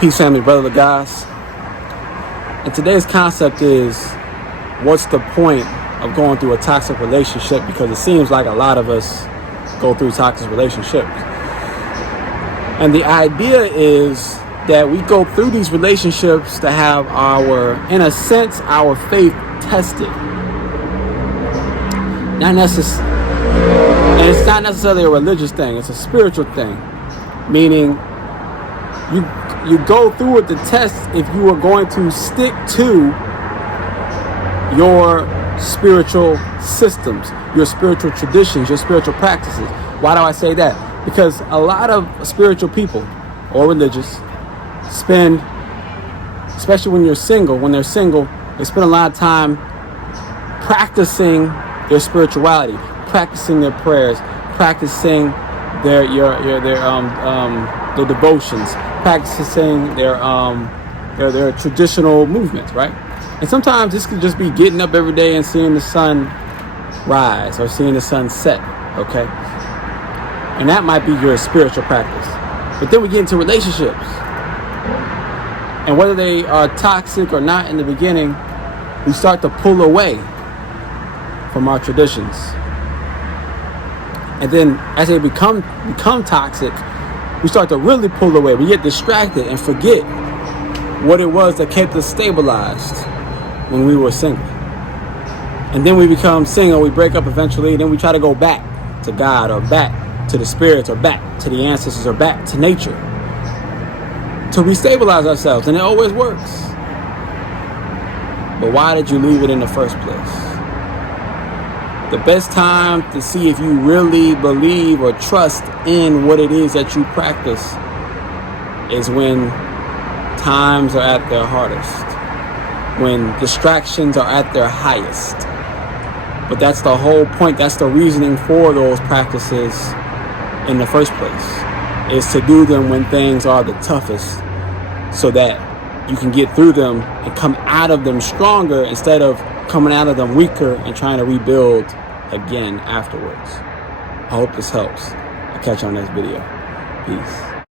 Peace, family, BroLogas. And today's concept is, what's the point of going through a toxic relationship? Because it seems like a lot of us go through toxic relationships. And the idea is that we go through these relationships to have in a sense, our faith tested. And it's not necessarily a religious thing, it's a spiritual thing. Meaning, you go through it to test if you are going to stick to your spiritual systems, your spiritual traditions, your spiritual practices. Why do I say that? Because a lot of spiritual people or religious spend, especially when they're single, they spend a lot of time practicing their spirituality, practicing their prayers, practicing their devotions, practicing their traditional movements, right? And sometimes this could just be getting up every day and seeing the sun rise or seeing the sun set, okay? And that might be your spiritual practice. But then we get into relationships. And whether they are toxic or not in the beginning, we start to pull away from our traditions. And then as they become toxic, we start to really pull away. We get distracted and forget what it was that kept us stabilized when we were single. And then we become single, we break up eventually, and then we try to go back to God or back to the spirits or back to the ancestors or back to nature to restabilize ourselves, and it always works. But why did you leave it in the first place? The best time to see if you really believe or trust in what it is that you practice is when times are at their hardest, when distractions are at their highest. But that's the whole point. That's the reasoning for those practices in the first place, is to do them when things are the toughest so that you can get through them and come out of them stronger instead of coming out of them weaker and trying to rebuild again afterwards. I hope this helps. I'll catch you on the next video. Peace.